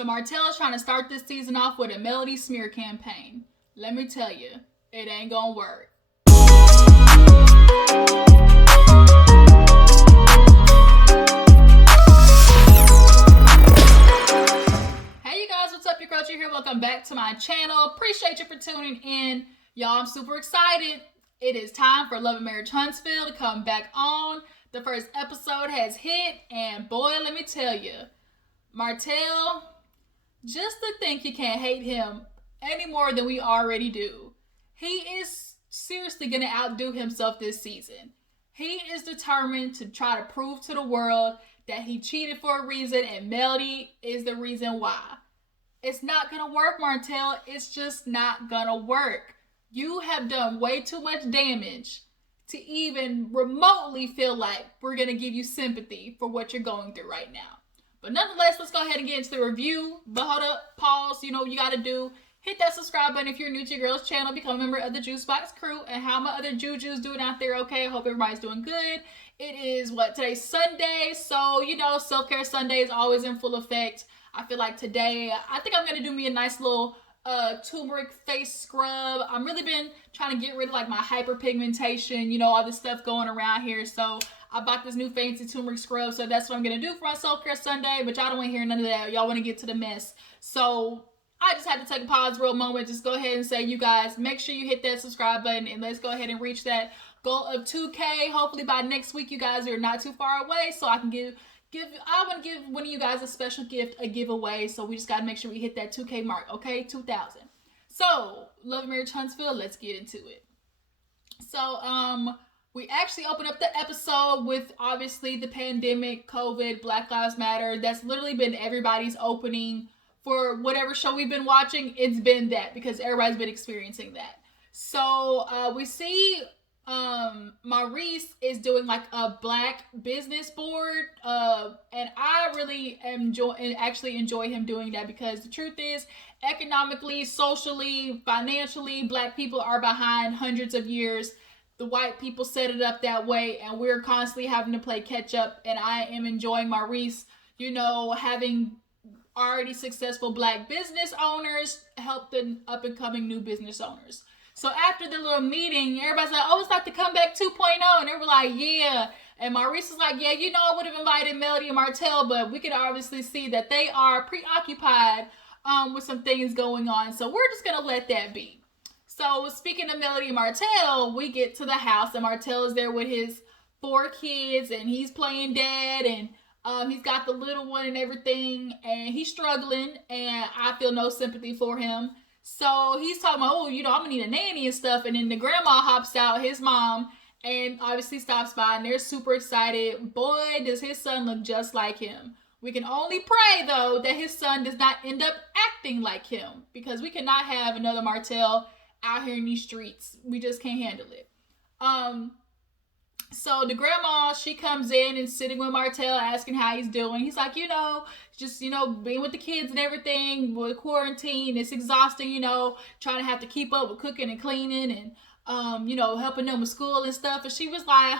So Martell is trying to start this season off with a Melody smear campaign. Let me tell you, it ain't gonna work. Hey you guys, what's up? Your coach here. Welcome back to my channel. Appreciate you for tuning in. Y'all, I'm super excited. It is time for Love and Marriage Huntsville to come back on. The first episode has hit, and boy, let me tell you, Martell, just to think you can't hate him any more than we already do. He is seriously going to outdo himself this season. He is determined to try to prove to the world that he cheated for a reason and Melody is the reason why. It's not going to work, Martell. It's just not going to work. You have done way too much damage to even remotely feel like we're going to give you sympathy for what you're going through right now. But nonetheless, let's go ahead and get into the review. But hold up, pause, you know what you got to do. Hit that subscribe button if you're new to your girl's channel. Become a member of the Juice Box crew. And how my other Jujus doing out there, okay? I hope everybody's doing good. It is, today's Sunday. So, you know, Self-Care Sunday is always in full effect. I feel like today, I think I'm going to do me a nice little turmeric face scrub. I'm really been trying to get rid of like my hyperpigmentation, you know, all this stuff going around here. So I bought this new fancy turmeric scrub, so that's what I'm gonna do for my self-care Sunday, but y'all don't want to hear none of that. Y'all want to get to the mess. So I just had to take a pause real moment, just go ahead and say, you guys, make sure you hit that subscribe button and let's go ahead and reach that goal of 2K. Hopefully by next week you guys are not too far away, so I can I want to give one of you guys a special gift, a giveaway. So we just got to make sure we hit that 2K mark, okay? 2,000. So, Love and Marriage Huntsville, let's get into it. So, we actually opened up the episode with, obviously, the pandemic, COVID, Black Lives Matter. That's literally been everybody's opening for whatever show we've been watching. It's been that because everybody's been experiencing that. So, we see Maurice is doing like a black business board, and I really enjoy him doing that because the truth is, economically, socially, financially, black people are behind hundreds of years. The white people set it up that way, and we're constantly having to play catch up. And I am enjoying Maurice, you know, having already successful black business owners help the up and coming new business owners. So after the little meeting, everybody's like, oh, it's like the comeback 2.0. And they were like, yeah. And Maurice is like, yeah, you know, I would have invited Melody and Martell, but we could obviously see that they are preoccupied with some things going on. So we're just going to let that be. So speaking of Melody and Martell, we get to the house and Martell is there with his 4 kids and he's playing dad and he's got the little one and everything and he's struggling and I feel no sympathy for him. So he's talking about, oh, you know, I'm gonna need a nanny and stuff. And then the grandma hops out, his mom, and obviously stops by and they're super excited. Boy, does his son look just like him. We can only pray, though, that his son does not end up acting like him because we cannot have another Martell out here in these streets. We just can't handle it. So the grandma, she comes in and sitting with Martell asking how he's doing. He's like, you know, just, you know, being with the kids and everything, with quarantine, it's exhausting, you know, trying to have to keep up with cooking and cleaning and, you know, helping them with school and stuff. And she was like,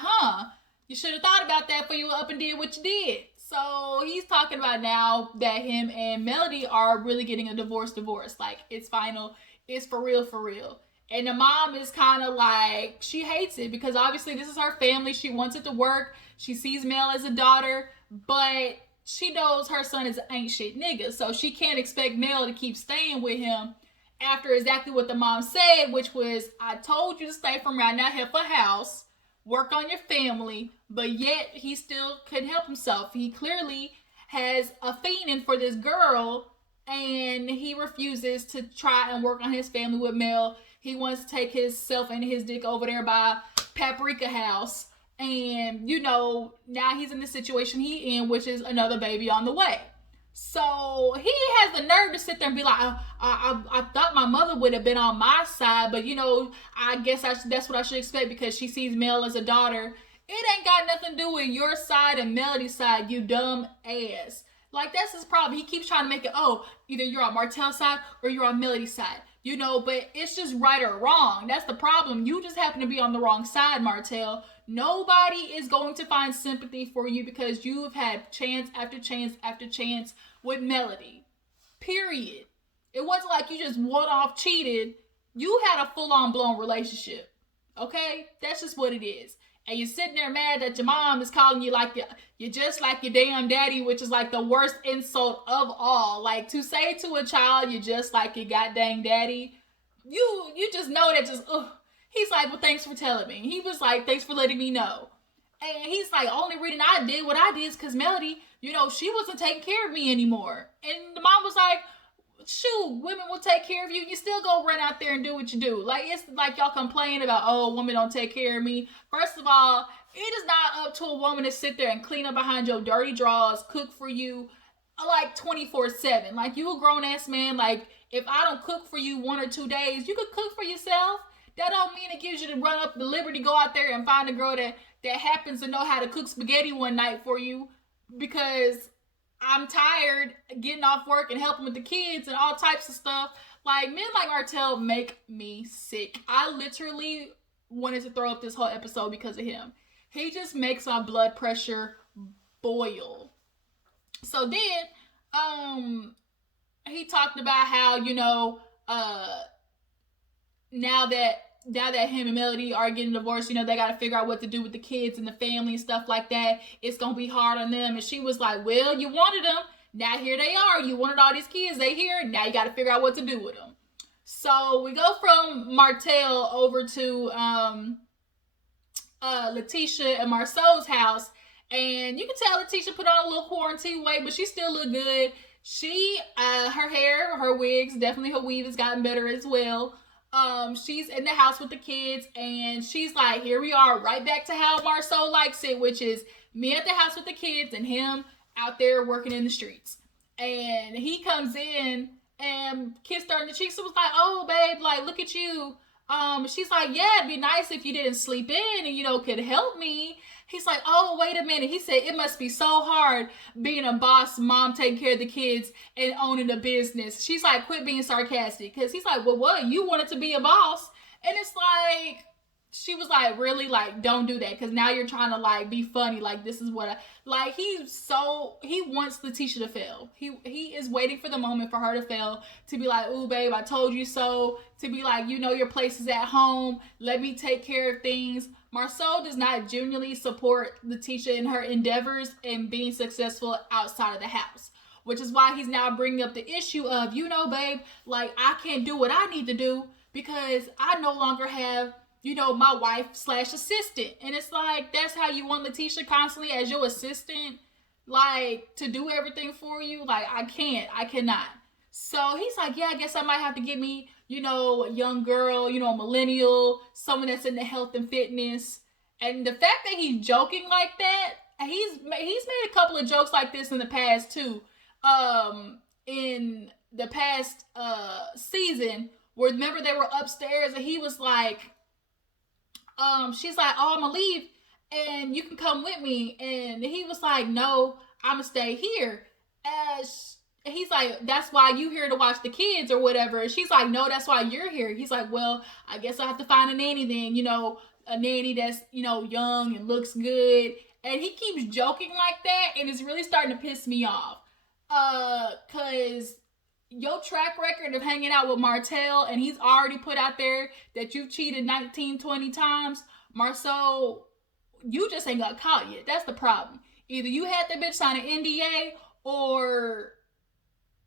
you should have thought about that before you up and did what you did. So he's talking about now that him and Melody are really getting a divorce. Like, it's final. It's for real. And the mom is kind of like, she hates it because obviously this is her family. She wants it to work. She sees Mel as a daughter, but she knows her son is an ain't shit nigga. So she can't expect Mel to keep staying with him after exactly what the mom said, which was, I told you to stay from around that heifer house, work on your family, but yet he still couldn't help himself. He clearly has a fiending for this girl and he refuses to try and work on his family with Mel. He wants to take himself and his dick over there by Paprika House. And, you know, now he's in the situation he in, which is another baby on the way. So he has the nerve to sit there and be like, I thought my mother would have been on my side, but, you know, I guess that's what I should expect because she sees Mel as a daughter. It ain't got nothing to do with your side and Melody's side, you dumb ass. Like, that's his problem. He keeps trying to make it, oh, either you're on Martell's side or you're on Melody's side. You know, but it's just right or wrong. That's the problem. You just happen to be on the wrong side, Martell. Nobody is going to find sympathy for you because you have had chance after chance after chance with Melody. period. It wasn't like you just one-off cheated. You had a full-on blown relationship. Okay? That's just what it is. And you're sitting there mad that your mom is calling you like you're just like your damn daddy, which is like the worst insult of all. Like, to say to a child you're just like your goddamn daddy, you just know that just, ugh. He's like, well, thanks for telling me. He was like, thanks for letting me know. And he's like, only reason I did what I did is because Melody, you know, she wasn't taking care of me anymore. And the mom was like, shoot, women will take care of you. You still go run out there and do what you do. Like, it's like y'all complain about, oh, women don't take care of me. First of all, it is not up to a woman to sit there and clean up behind your dirty drawers, cook for you, like 24/7. Like, you a grown ass man. Like, if I don't cook for you 1 or 2 days, you could cook for yourself. That don't mean it gives you to run up the liberty, go out there and find a girl that happens to know how to cook spaghetti one night for you, because I'm tired getting off work and helping with the kids and all types of stuff. Like, men like Martell make me sick. I literally wanted to throw up this whole episode because of him. He just makes my blood pressure boil. So then, he talked about how, you know, now that him and Melody are getting divorced, you know, they got to figure out what to do with the kids and the family and stuff like that. It's going to be hard on them. And she was like, well, you wanted them. Now here they are. You wanted all these kids. They here. Now you got to figure out what to do with them. So we go from Martel over to Tisha and Marsau's house. And you can tell that Tisha put on a little quarantine weight, but she still look good. She, her hair, her wigs, definitely her weave has gotten better as well. She's in the house with the kids, and she's like, here we are, right back to how Marsau likes it, which is me at the house with the kids and him out there working in the streets. And he comes in and kissed her in the cheeks. So was like, oh, babe, like, look at you. She's like, yeah, it'd be nice if you didn't sleep in and, you know, could help me. He's like, oh, wait a minute. He said, it must be so hard being a boss, mom, taking care of the kids and owning a business. She's like, quit being sarcastic. Because he's like, well, what? You wanted to be a boss? And it's like, she was like, really? Like, don't do that. Because now you're trying to, like, be funny. Like, this is what I... Like, he wants Tisha to fail. He is waiting for the moment for her to fail. To be like, ooh, babe, I told you so. To be like, you know, your place is at home. Let me take care of things. Marsau does not genuinely support Tisha in her endeavors in being successful outside of the house, which is why he's now bringing up the issue of, you know, babe, like, I can't do what I need to do because I no longer have, you know, my wife / assistant. And it's like, that's how you want Tisha constantly as your assistant, like, to do everything for you? Like, I cannot. So he's like, yeah, I guess I might have to get me, you know, a young girl, you know, a millennial, someone that's into health and fitness. And the fact that he's joking like that, he's made a couple of jokes like this in the past too. In the past season, where remember they were upstairs and he was like, she's like, oh, I'm gonna leave and you can come with me. And he was like, no, I'm gonna stay here. He's like, that's why you here to watch the kids or whatever. And she's like, no, that's why you're here. He's like, well, I guess I have to find a nanny then, you know, a nanny that's, you know, young and looks good. And he keeps joking like that, and it's really starting to piss me off. Cause your track record of hanging out with Martel, and he's already put out there that you've cheated 19, 20 times. Marsau, you just ain't got caught yet. That's the problem. Either you had that bitch sign an NDA, or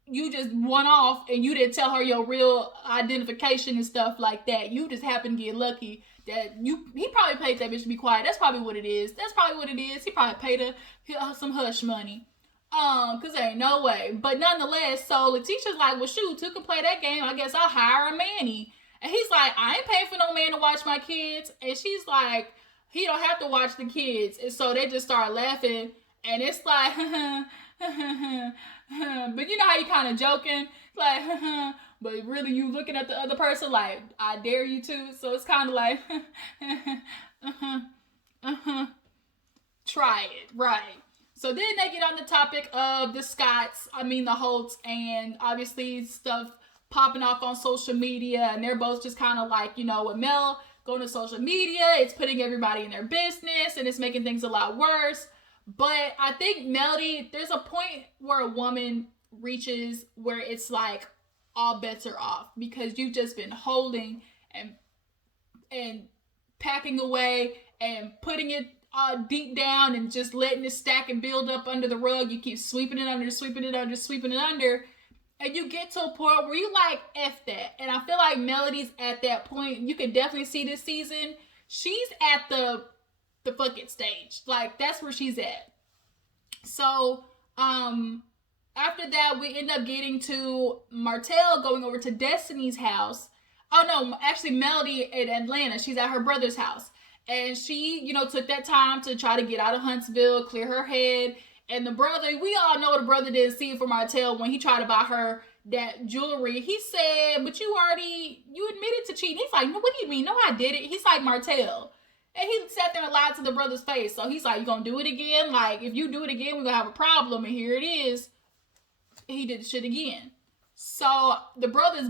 you just went off and you didn't tell her your real identification and stuff like that. You just happened to get lucky that he probably paid that bitch to be quiet. That's probably what it is. He probably paid her some hush money. Cause there ain't no way. But nonetheless, so Letitia's like, well, shoot, who can play that game? I guess I'll hire a manny. And he's like, I ain't paying for no man to watch my kids. And she's like, he don't have to watch the kids. And so they just start laughing. And it's like, but you know how you kind of joking, like, but really you looking at the other person like, I dare you to. So it's kind of like, try it, right? So then they get on the topic of the the Holts, and obviously stuff popping off on social media, and they're both just kind of like, you know, with Mel going to social media, it's putting everybody in their business, and it's making things a lot worse. But I think Melody, there's a point where a woman reaches where it's like all bets are off because you've just been holding and packing away and putting it deep down and just letting it stack and build up under the rug. You keep sweeping it under, sweeping it under, sweeping it under. And you get to a point where you like, F that. And I feel like Melody's at that point. You can definitely see this season. She's at the fuck it stage. Like, that's where she's at. So, after that, we end up getting to Martell going over to Destiny's house. Oh, no, actually, Melody in Atlanta. She's at her brother's house. And she, you know, took that time to try to get out of Huntsville, clear her head. And the brother, we all know the brother didn't see it for Martell when he tried to buy her that jewelry. He said, but you admitted to cheating. He's like, no, what do you mean? No, I did it. He's like, Martell. And he sat there and lied to the brother's face. So he's like, you gonna do it again? Like, if you do it again, we're gonna have a problem. And here it is. He did the shit again. So the brother's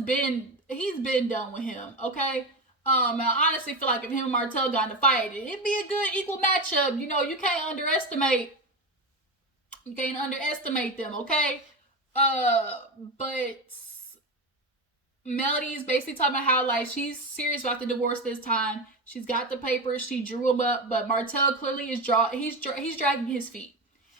he's been done with him, okay? I honestly feel like if him and Martell got in a fight, it'd be a good equal matchup. You know, you can't underestimate them, okay? But Melody's basically talking about how, like, she's serious about the divorce this time. She's got the papers, she drew them up, but Martell clearly is he's dragging his feet.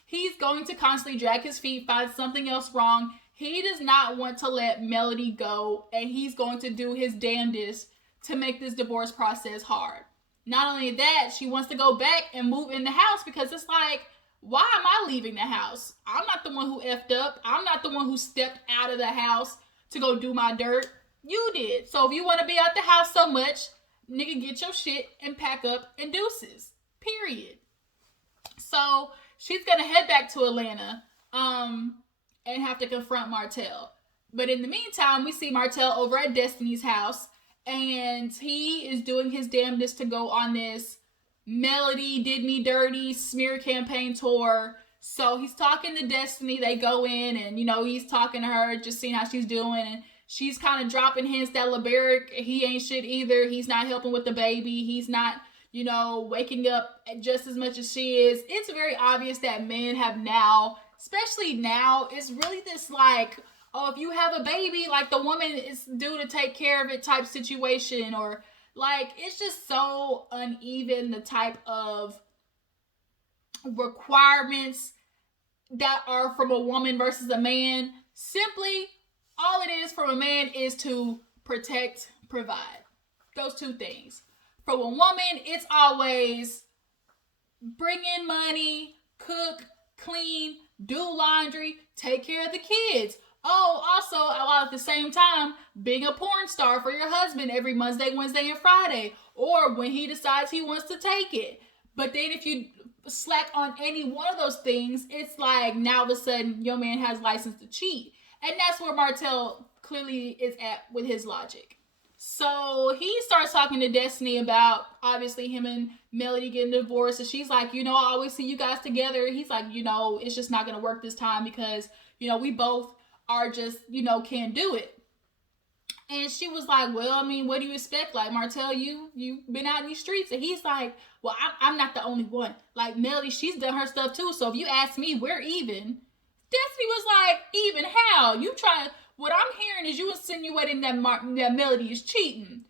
He's going to constantly drag his feet, find something else wrong. He does not want to let Melody go, and he's going to do his damnedest to make this divorce process hard. Not only that, she wants to go back and move in the house because it's like, why am I leaving the house? I'm not the one who effed up. I'm not the one who stepped out of the house to go do my dirt. You did. So if you want to be out the house so much, nigga, get your shit and pack up and deuces. Period. So she's going to head back to Atlanta and have to confront Martell. But in the meantime, we see Martell over at Destiny's house, and he is doing his damnedest to go on this Melody did me dirty smear campaign tour. So he's talking to Destiny. They go in and, you know, he's talking to her, just seeing how she's doing. And she's kind of dropping hints that LeBerick, he ain't shit either. He's not helping with the baby. He's not, you know, waking up just as much as she is. It's very obvious that men have now, especially now, it's really this like, oh, if you have a baby, like the woman is due to take care of it type situation, or like, it's just so uneven, the type of requirements that are from a woman versus a man. Simply, all it is from a man is to protect, provide. Those two things. From a woman, it's always bring in money, cook, clean, do laundry, take care of the kids. Oh, also, while at the same time, being a porn star for your husband every Monday, Wednesday, and Friday. Or when he decides he wants to take it. But then if you slack on any one of those things, it's like now all of a sudden your man has license to cheat. And that's where Martell clearly is at with his logic. So he starts talking to Destiny about, obviously, him and Melody getting divorced. And she's like, you know, I always see you guys together. He's like, you know, it's just not going to work this time because, you know, we both are just, you know, can't do it. And she was like, well, I mean, what do you expect? Like, Martell, you've been out in these streets. And he's like, well, I'm not the only one. Like, Melody, she's done her stuff too. So if you ask me, we're even. Destiny was like, even how? What I'm hearing is you insinuating that Melody is cheating.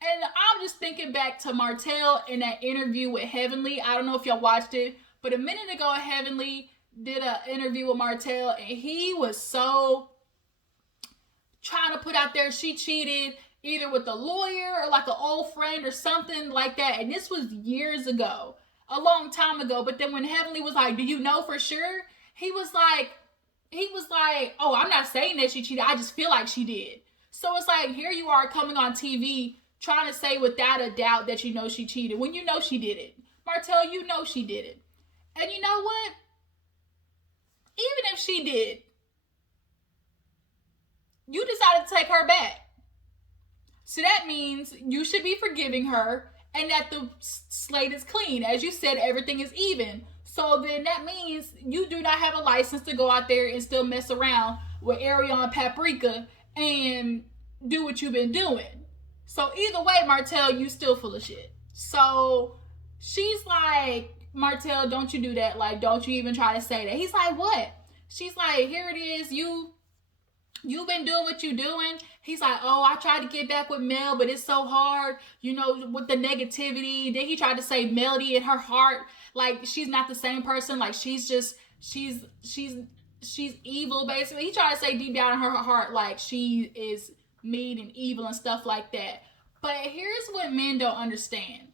And I'm just thinking back to Martell in that interview with Heavenly. I don't know if y'all watched it, but a minute ago, Heavenly did an interview with Martell, and he was so trying to put out there she cheated either with a lawyer or like an old friend or something like that. And this was years ago, a long time ago. But then when Heavenly was like, do you know for sure? He was like, oh, I'm not saying that she cheated. I just feel like she did. So it's like, here you are coming on TV trying to say without a doubt that you know she cheated when you know she did it. Martell, you know she did it. And you know what? Even if she did, you decided to take her back. So that means you should be forgiving her and that the slate is clean. As you said, everything is even. So then that means you do not have a license to go out there and still mess around with Ariel and Paprika and do what you've been doing. So either way, Martell, you still full of shit. So she's like, Martell, don't you do that. Like, don't you even try to say that. He's like, what? She's like, here it is. You you've been doing what you doing. He's like, oh, I tried to get back with Mel, but it's so hard, with the negativity. Then he tried to say Melody in her heart, like she's not the same person. Like she's evil, basically. He tried to say deep down in her heart, like she is mean and evil and stuff like that. But here's what men don't understand.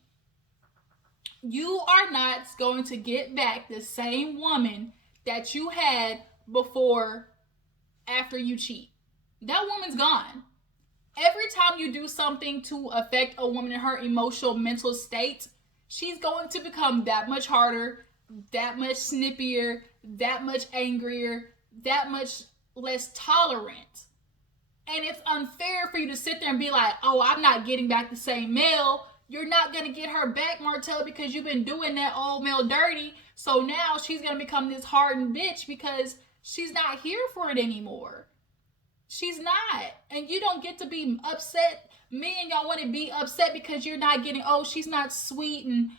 You are not going to get back the same woman that you had before after you cheat. That woman's gone. Every time you do something to affect a woman in her emotional, mental state, she's going to become that much harder, that much snippier, that much angrier, that much less tolerant. And it's unfair for you to sit there and be like, oh, I'm not getting back the same Mel. You're not going to get her back, Martell, because you've been doing that old Mel dirty. So now she's going to become this hardened bitch because she's not here for it anymore. She's not. And you don't get to be upset. Me and y'all want to be upset because you're not getting, oh, she's not sweet and,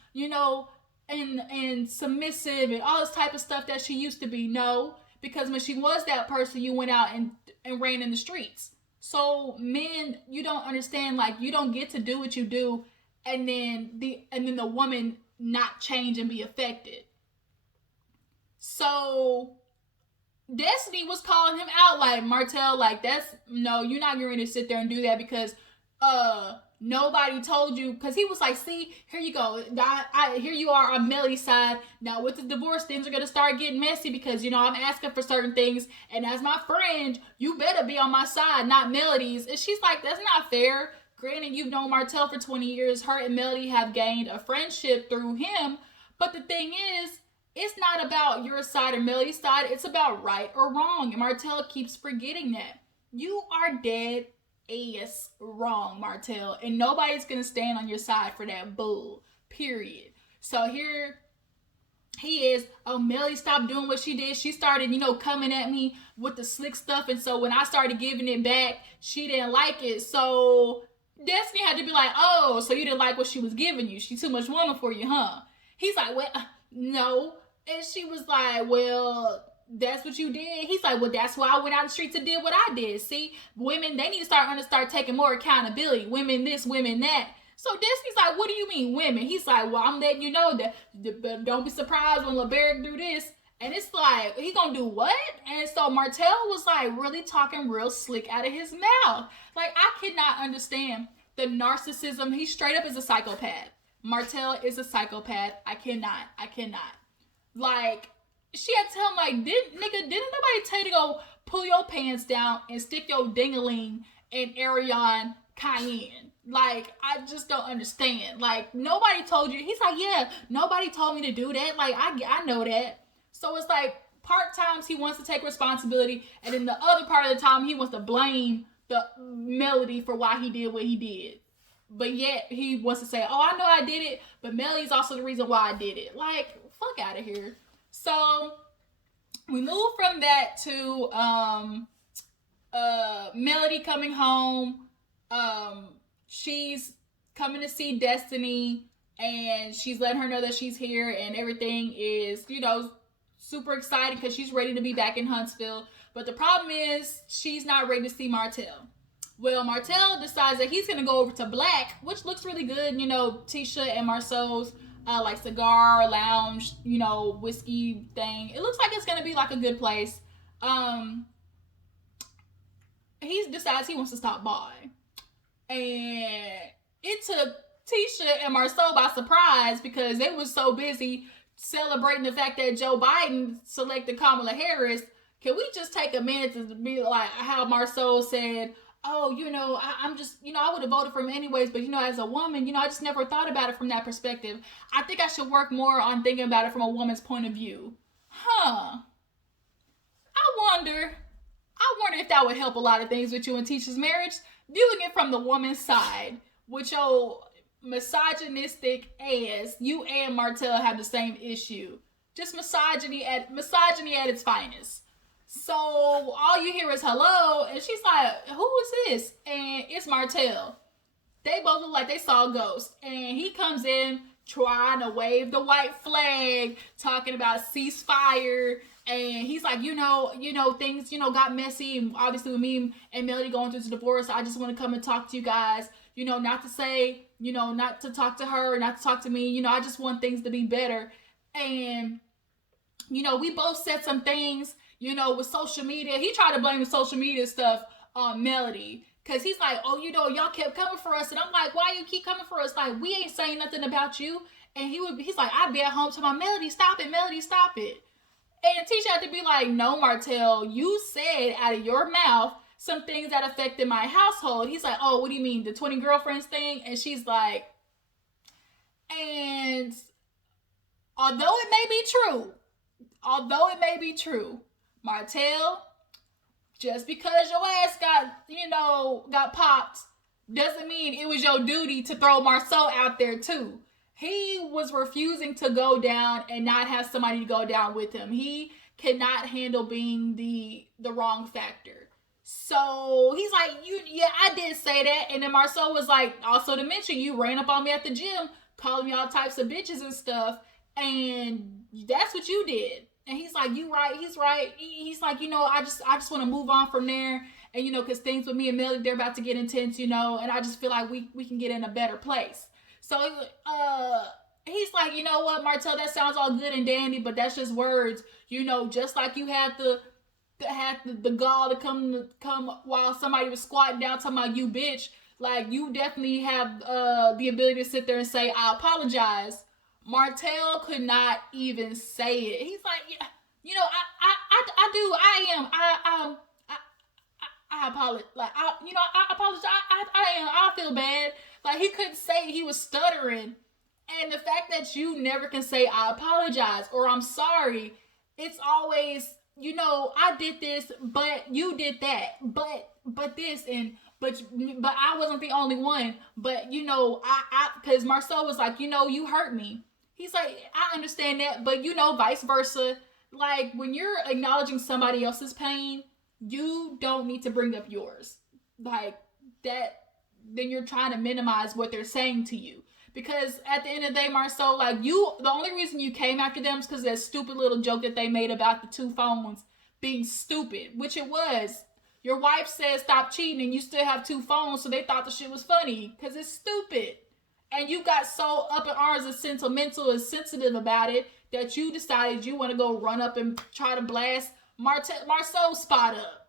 and submissive and all this type of stuff that she used to be. No, because when she was that person, you went out and ran in the streets. So men, you don't understand, like, you don't get to do what you do and then the woman not change and be affected. So Destiny was calling him out, like, Martell, like, you're not going to sit there and do that because nobody told you. Because he was like, see, here you go. Here you are on Melody's side. Now with the divorce, things are going to start getting messy because, I'm asking for certain things. And as my friend, you better be on my side, not Melody's. And she's like, that's not fair. Granted, you've known Martell for 20 years. Her and Melody have gained a friendship through him. But the thing is, it's not about your side or Melody's side. It's about right or wrong. And Martell keeps forgetting that. You are dead ass wrong, Martell. And nobody's going to stand on your side for that bull. Period. So here he is. Oh, Melody stopped doing what she did. She started, coming at me with the slick stuff. And so when I started giving it back, she didn't like it. So Destiny had to be like, oh, so you didn't like what she was giving you. She's too much woman for you, huh? He's like, well, no. And she was like, well, that's what you did. He's like, well, that's why I went out the streets and did what I did. See, women, they need to start taking more accountability. Women this, women that. So Destiny's like, what do you mean women? He's like, well, I'm letting you know that don't be surprised when LeBeric do this. And it's like, he gonna do what? And so Martell was like really talking real slick out of his mouth. Like, I cannot understand the narcissism. He straight up is a psychopath. Martell is a psychopath. I cannot. Like, she had to tell him, like, didn't nobody tell you to go pull your pants down and stick your ding-a-ling in Ariane Cayenne? Like, I just don't understand. Like, nobody told you. He's like, yeah, nobody told me to do that. Like, I know that. So it's like, part times he wants to take responsibility, and then the other part of the time he wants to blame the Melody for why he did what he did. But yet he wants to say, oh, I know I did it, but Melody's also the reason why I did it. Like, fuck out of here. So we move from that to Melody coming home. She's coming to see Destiny, and she's letting her know that she's here, and everything is, super excited because she's ready to be back in Huntsville. But the problem is she's not ready to see Martell. Well, Martell decides that he's going to go over to Black, which looks really good. Tisha and Marsau's like cigar lounge, whiskey thing. It looks like it's going to be like a good place. He decides he wants to stop by. And it took Tisha and Marsau by surprise because they were so busy celebrating the fact that Joe Biden selected Kamala Harris. Can we just take a minute to be like how Marsau said, oh, I'm just, I would have voted for him anyways, but, as a woman, I just never thought about it from that perspective. I think I should work more on thinking about it from a woman's point of view. I wonder if that would help a lot of things with you and Tisha's marriage, viewing it from the woman's side, with your misogynistic ass. You and Martell have the same issue. Just misogyny at its finest. So all you hear is hello, and she's like, who is this? And it's Martell. They both look like they saw a ghost. And he comes in trying to wave the white flag, talking about ceasefire And he's like, things, got messy. And obviously with me and Melody going through the divorce, I just want to come and talk to you guys. Not to say, not to talk to her, not to talk to me. I just want things to be better. And, we both said some things, with social media. He tried to blame the social media stuff on Melody. Because he's like, oh, y'all kept coming for us. And I'm like, why you keep coming for us? Like, we ain't saying nothing about you. And he's like, I'd be at home to my Melody, stop it, Melody, stop it. And Tisha had to be like, no, Martell, you said out of your mouth some things that affected my household. He's like, oh, what do you mean, the 20 girlfriends thing? And she's like, and although it may be true, Martell, just because your ass got popped doesn't mean it was your duty to throw Marsau out there too. He was refusing to go down and not have somebody to go down with him. He cannot handle being the wrong factor. So he's like, I did say that. And then Marsau was like, also to mention, you ran up on me at the gym, calling me all types of bitches and stuff. And that's what you did. And he's like, you right. He's right. He's like, I just want to move on from there. And, because things with me and Melody, they're about to get intense, and I just feel like we can get in a better place. So he's like, you know what, Martell, that sounds all good and dandy, but that's just words. Just like you had the gall to come while somebody was squatting down talking about you, bitch. Like, you definitely have the ability to sit there and say, I apologize. Martell could not even say it. He's like, yeah, I apologize. Like, I apologize. I feel bad. Like, he couldn't say it. He was stuttering. And the fact that you never can say, I apologize or I'm sorry, it's always, I did this, but you did that. But this, and but I wasn't the only one. But, because Marsau was like, you hurt me. He's like, I understand that, but vice versa. Like, when you're acknowledging somebody else's pain, you don't need to bring up yours. Like, that, then you're trying to minimize what they're saying to you. Because at the end of the day, Marsau, like, the only reason you came after them is because that stupid little joke that they made about the 2 phones being stupid, which it was. Your wife said stop cheating and you still have 2 phones, so they thought the shit was funny because it's stupid. And you got so up in arms and sentimental and sensitive about it that you decided you want to go run up and try to blast Marsau's spot up.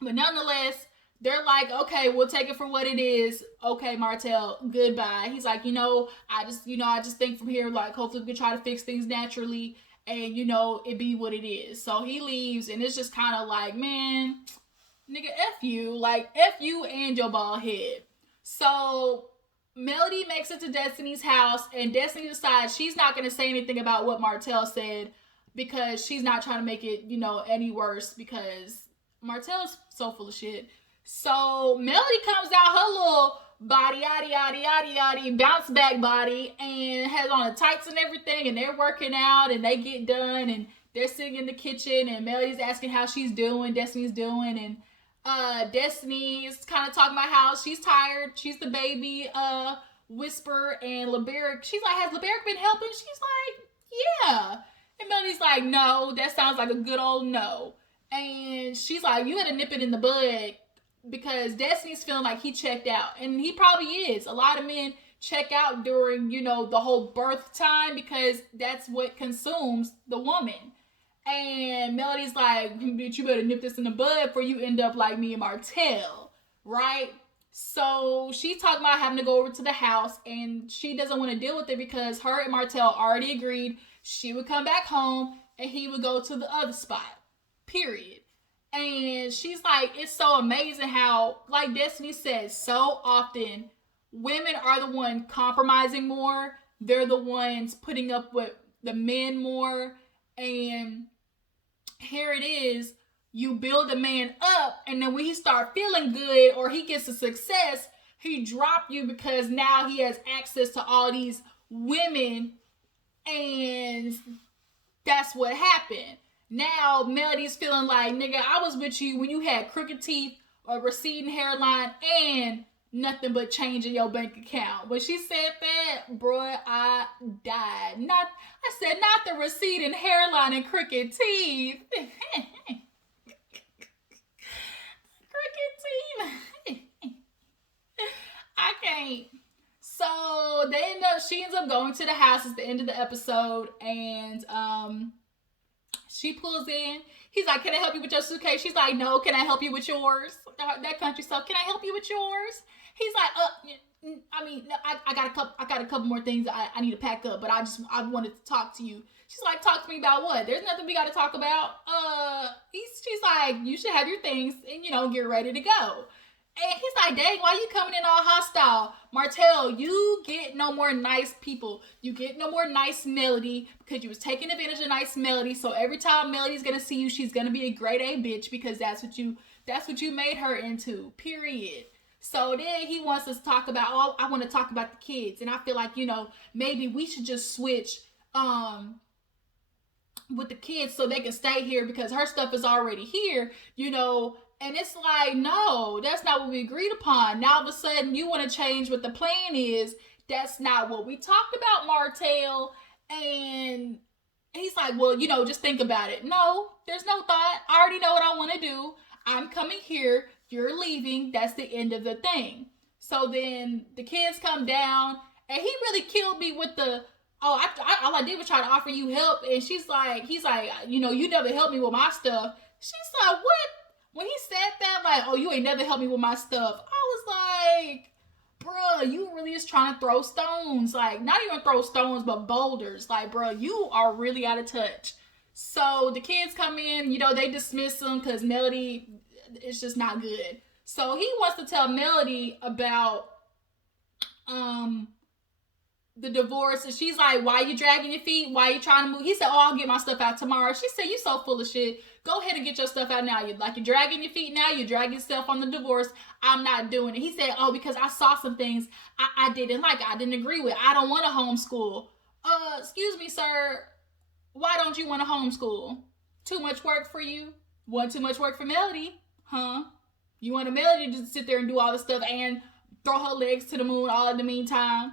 But nonetheless, they're like, okay, we'll take it for what it is. Okay, Martell, goodbye. He's like, I just think from here, like, hopefully we can try to fix things naturally and, it be what it is. So he leaves and it's just kind of like, man, nigga, F you. Like, F you and your bald head. So Melody makes it to Destiny's house and Destiny decides she's not going to say anything about what Martell said because she's not trying to make it, any worse because Martell's so full of shit. So Melody comes out her little body, yaddy, bounce back body, and has on the tights and everything, and they're working out, and they get done, and they're sitting in the kitchen, and Melody's asking how she's doing, Destiny's doing, and Destiny's kind of talking about how she's tired, she's the baby whisperer, and LeBerick, she's like, has LeBerick been helping? She's like, yeah. And Melody's like, no, that sounds like a good old no. And she's like, you had to nip it in the bud because Destiny's feeling like he checked out. And he probably is. A lot of men check out during, the whole birth time because that's what consumes the woman. And Melody's like, bitch, you better nip this in the bud before you end up like me and Martell, right? So she's talking about having to go over to the house and she doesn't want to deal with it because her and Martell already agreed she would come back home and he would go to the other spot, period. And she's like, it's so amazing how, like Destiny says, so often women are the ones compromising more. They're the ones putting up with the men more. And here it is, you build a man up, and then when he start feeling good or he gets a success, he drop you because now he has access to all these women, and that's what happened. Now, Melody's feeling like, nigga, I was with you when you had crooked teeth, a receding hairline, and nothing but change in your bank account. When she said that, bruh, I died. I said, not the receding hairline and crooked teeth. Crooked teeth. I can't. So she ends up going to the house at the end of the episode, and she pulls in. He's like, can I help you with your suitcase? She's like, no, can I help you with yours? That country stuff. Can I help you with yours? He's like, I got a couple more things I need to pack up, but I wanted to talk to you. She's like, talk to me about what? There's nothing we got to talk about. She's like, you should have your things and, get ready to go. And he's like, dang, why you coming in all hostile? Martell, you get no more nice people. You get no more nice Melody because you was taking advantage of nice Melody. So every time Melody's going to see you, she's going to be a grade A bitch because that's what you made her into, period. So then he wants us to talk about, I want to talk about the kids. And I feel like, maybe we should just switch with the kids so they can stay here because her stuff is already here, And it's like, no, that's not what we agreed upon. Now all of a sudden you want to change what the plan is. That's not what we talked about, Martell. And he's like, well, just think about it. No, there's no thought. I already know what I want to do. I'm coming here. You're leaving. That's the end of the thing. So then the kids come down and he really killed me with the, all I did was try to offer you help. And he's like, you never helped me with my stuff. She's like, what? When he said that, like, oh, you ain't never helped me with my stuff, I was like, bruh, you really is trying to throw stones. Like, not even throw stones, but boulders. Like, bruh, you are really out of touch. So the kids come in, they dismiss them because Melody is just not good. So he wants to tell Melody about the divorce, and she's like, why you dragging your feet? Why you trying to move? He said, oh, I'll get my stuff out tomorrow. She said, you so full of shit. Go ahead and get your stuff out now. You're dragging your feet now. You drag yourself on the divorce. I'm not doing it. He said, oh, because I saw some things I didn't like. I didn't agree with. I don't want to homeschool. Excuse me, sir. Why don't you want to homeschool? Too much work for you? Want too much work for Melody? Huh? You want a Melody to sit there and do all this stuff and throw her legs to the moon all in the meantime?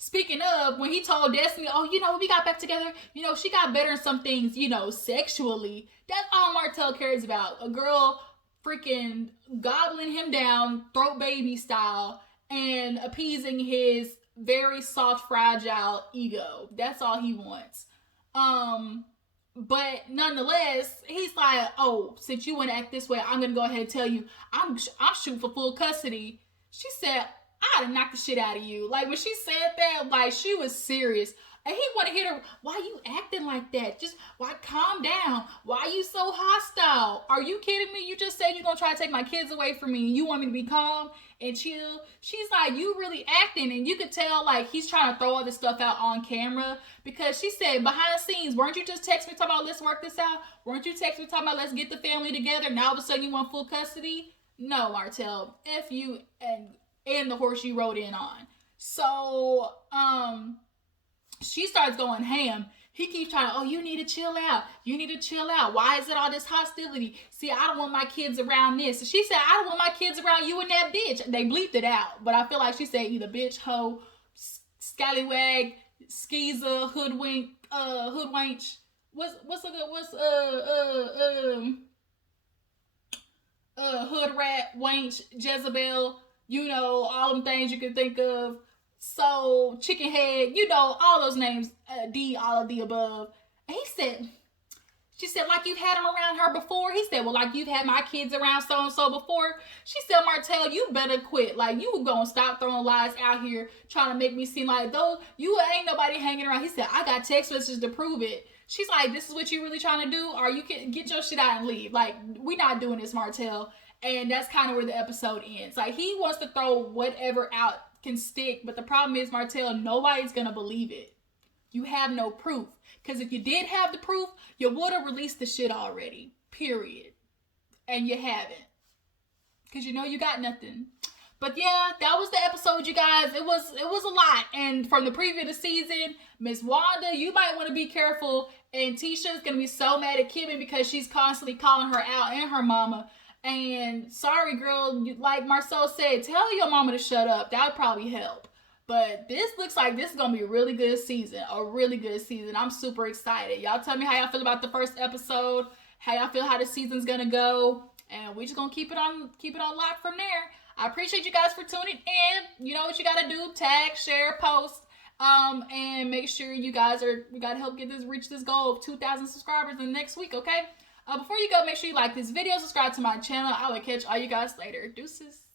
Speaking of, when he told Destiny, oh, we got back together, she got better in some things, sexually. That's all Martell cares about. A girl freaking gobbling him down, throat baby style, and appeasing his very soft, fragile ego. That's all he wants. But nonetheless, he's like, oh, since you want to act this way, I'm going to go ahead and tell you, I'm shooting for full custody. She said, I'd have knocked the shit out of you. Like, when she said that, like, she was serious. And he want to hit her, why you acting like that? Just, why, calm down. Why are you so hostile? Are you kidding me? You just said you're going to try to take my kids away from me and you want me to be calm and chill? She's like, you really acting. And you could tell, like, he's trying to throw all this stuff out on camera because she said, behind the scenes, weren't you just texting me talking about let's work this out? Weren't you texting me talking about let's get the family together? Now all of a sudden you want full custody? No, Martell. F you and the horse you rode in on. So, she starts going ham. He keeps trying to, oh, you need to chill out. You need to chill out. Why is it all this hostility? See, I don't want my kids around this. And she said, I don't want my kids around you and that bitch. They bleeped it out. But I feel like she said either bitch, hoe, scallywag, skeezer, hoodwink, hoodwench. Hood rat, wench, Jezebel, all them things you can think of. So, chicken head, all those names, all of the above. And she said, like you've had him around her before. He said, well, like you've had my kids around so-and-so before. She said, Martell, you better quit. Like, you gonna stop throwing lies out here trying to make me seem like, though, you ain't nobody hanging around. He said, I got text messages to prove it. She's like, this is what you really trying to do? Or you can get your shit out and leave. Like, we not doing this, Martell. And that's kind of where the episode ends. Like, he wants to throw whatever out can stick, but the problem is, Martell, nobody's gonna believe it. You have no proof. Because if you did have the proof, you would have released the shit already. Period. And you haven't. Because you got nothing. But yeah, that was the episode, you guys. It was a lot. And from the preview of the season, Miss Wanda, you might want to be careful. And Tisha is gonna be so mad at Kimmy because she's constantly calling her out and her mama. And sorry, girl, like Marcel said, tell your mama to shut up. That would probably help. But this looks like this is going to be a really good season. A really good season. I'm super excited. Y'all tell me how y'all feel about the first episode. How y'all feel how the season's going to go. And we just going to keep it on lock from there. I appreciate you guys for tuning in. You know what you got to do. Tag, share, post. And make sure you guys we got to help reach this goal of 2,000 subscribers in the next week, okay? Before you go, make sure you like this video, subscribe to my channel. I will catch all you guys later. Deuces.